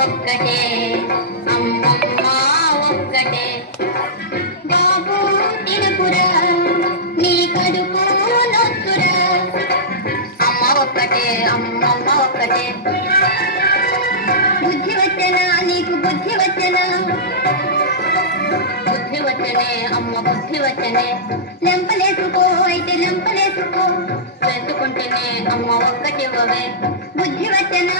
ఒక్కటే అమ్మమ్మ ఒక్కటే బాబు తినకురా నీ కడుపు నొక్కురా అమ్మ ఒక్కటే అమ్మమ్మ ఒక్కటే బుద్ధి వచ్చేనా నీకు బుద్ధి వచ్చేనా బుద్ధి వచ్చనే అమ్మ బుద్ధి వచ్చనే లెంపలేసుకో అయితే లెంపలేసుకో వేసుకుంటేనే అమ్మ ఒక్కటివ్వవే బుద్ధి వచ్చనా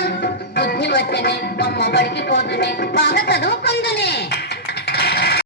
బుద్ధి వచ్చనే అమ్మ బడికి పోతునే బాగా చదువుకుందునే